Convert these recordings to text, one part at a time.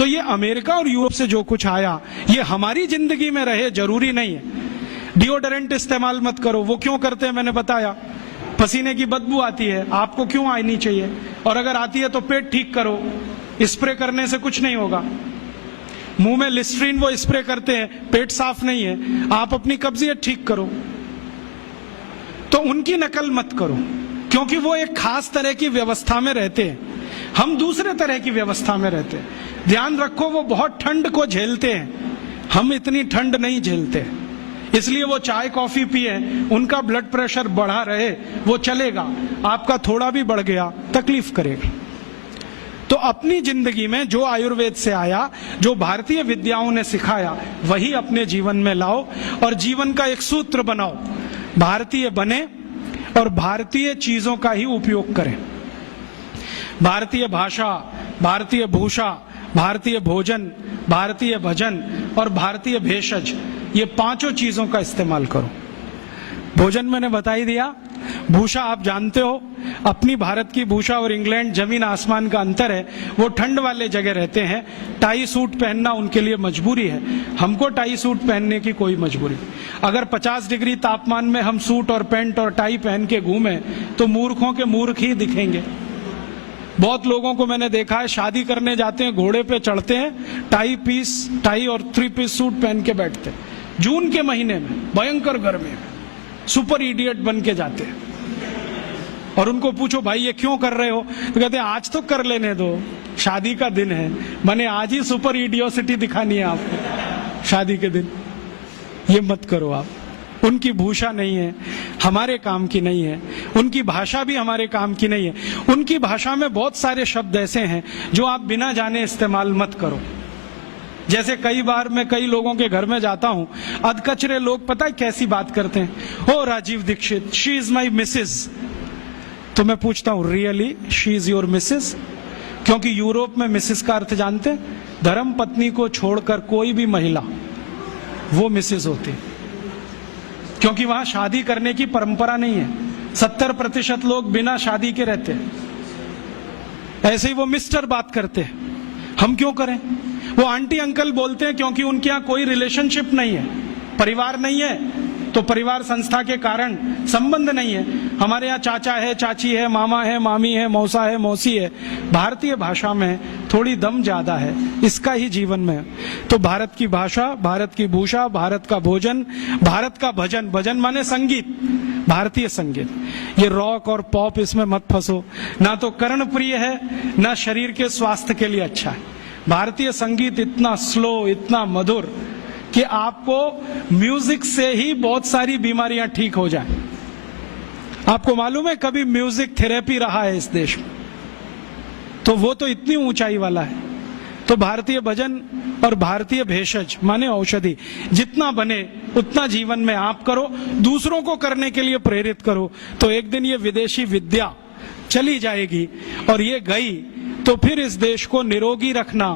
तो ये अमेरिका और यूरोप से जो कुछ आया ये हमारी जिंदगी में रहे जरूरी नहीं है। डिओडोरेंट इस्तेमाल मत करो, वो क्यों करते हैं मैंने बताया, पसीने की बदबू आती है, आपको क्यों आनी चाहिए, और अगर आती है तो पेट ठीक करो, स्प्रे करने से कुछ नहीं होगा। मुंह में लिस्ट्रीन वो स्प्रे करते हैं, पेट साफ नहीं है, आप अपनी कब्जियत ठीक करो। तो उनकी नकल मत करो, क्योंकि वो एक खास तरह की व्यवस्था में रहते हैं, हम दूसरे तरह की व्यवस्था में रहते हैं। ध्यान रखो, वो बहुत ठंड को झेलते हैं, हम इतनी ठंड नहीं झेलते, इसलिए वो चाय कॉफी पिए, उनका ब्लड प्रेशर बढ़ा रहे वो चलेगा, आपका थोड़ा भी बढ़ गया तकलीफ करेगा। तो अपनी जिंदगी में जो आयुर्वेद से आया, जो भारतीय विद्याओं ने सिखाया, वही अपने जीवन में लाओ और जीवन का एक सूत्र बनाओ, भारतीय बने और भारतीय चीजों का ही उपयोग करें। भारतीय भाषा, भारतीय भूषा, भारतीय भोजन, भारतीय भजन और भारतीय भेषज, ये पांचों चीजों का इस्तेमाल करो। भोजन मैंने बता ही दिया। भूषा आप जानते हो, अपनी भारत की भूषा और इंग्लैंड जमीन आसमान का अंतर है। वो ठंड वाले जगह रहते हैं, टाई सूट पहनना उनके लिए मजबूरी है, हमको टाई सूट पहनने की कोई मजबूरी। अगर 50 डिग्री तापमान में हम सूट और पैंट और टाई पहन के घूमें तो मूर्खों के मूर्ख ही दिखेंगे। बहुत लोगों को मैंने देखा है, शादी करने जाते हैं, घोड़े पे चढ़ते हैं, टाई और 3 पीस सूट पहन के बैठते हैं, जून के महीने में भयंकर गर्मी में सुपर इडियट बन के जाते हैं। और उनको पूछो भाई ये क्यों कर रहे हो, तो कहते हैं आज तो कर लेने दो, शादी का दिन है, मैंने आज ही सुपर इडियोसिटी दिखानी है आपको शादी के दिन। ये मत करो आप, उनकी भूषा नहीं है, हमारे काम की नहीं है, उनकी भाषा भी हमारे काम की नहीं है। उनकी भाषा में बहुत सारे शब्द ऐसे हैं जो आप बिना जाने इस्तेमाल मत करो। जैसे कई बार मैं कई लोगों के घर में जाता हूं, अधकचरे लोग पता है कैसी बात करते हैं, ओ Rajiv Dixit, she is my Mrs. तो मैं पूछता हूं really she is your Mrs? क्योंकि यूरोप में मिसेज का अर्थ जानते हैं, धर्म पत्नी को छोड़कर कोई भी महिला वो मिसेज होती, क्योंकि वहां शादी करने की परंपरा नहीं है। 70% लोग बिना शादी के रहते हैं। ऐसे ही वो मिस्टर बात करते हैं, हम क्यों करें? वो आंटी अंकल बोलते हैं क्योंकि उनके यहाँ कोई रिलेशनशिप नहीं है, परिवार नहीं है, तो परिवार संस्था के कारण संबंध नहीं है। हमारे यहाँ चाचा है, चाची है, मामा है, मामी है, मौसा है, मौसी है। भारतीय भाषा में थोड़ी दम ज्यादा है, इसका ही जीवन में। तो भारत की भाषा, भारत की भूषा, भारत का भोजन, भारत का भजन, भजन माने संगीत, भारतीय संगीत। ये रॉक और पॉप इसमें मत फंसो, ना तो कर्ण प्रिय है ना शरीर के स्वास्थ्य के लिए अच्छा है। भारतीय संगीत इतना स्लो, इतना मधुर कि आपको म्यूजिक से ही बहुत सारी बीमारियां ठीक हो जाएं। आपको मालूम है कभी म्यूजिक थेरेपी रहा है इस देश में, तो वो तो इतनी ऊंचाई वाला है। तो भारतीय भजन और भारतीय भेषज माने औषधि, जितना बने उतना जीवन में आप करो, दूसरों को करने के लिए प्रेरित करो। तो एक दिन ये विदेशी विद्या चली जाएगी, और ये गई तो फिर इस देश को निरोगी रखना,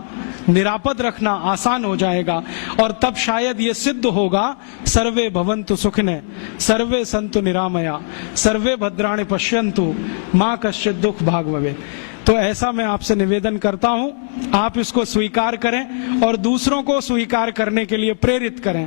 निरापद रखना आसान हो जाएगा। और तब शायद ये सिद्ध होगा, सर्वे भवन्तु सुखिनः, सर्वे सन्तु निरामया, सर्वे भद्राणि पश्यन्तु, माँ कश्चित् दुःख भाग् भवेत्। तो ऐसा मैं आपसे निवेदन करता हूं, आप इसको स्वीकार करें और दूसरों को स्वीकार करने के लिए प्रेरित करें।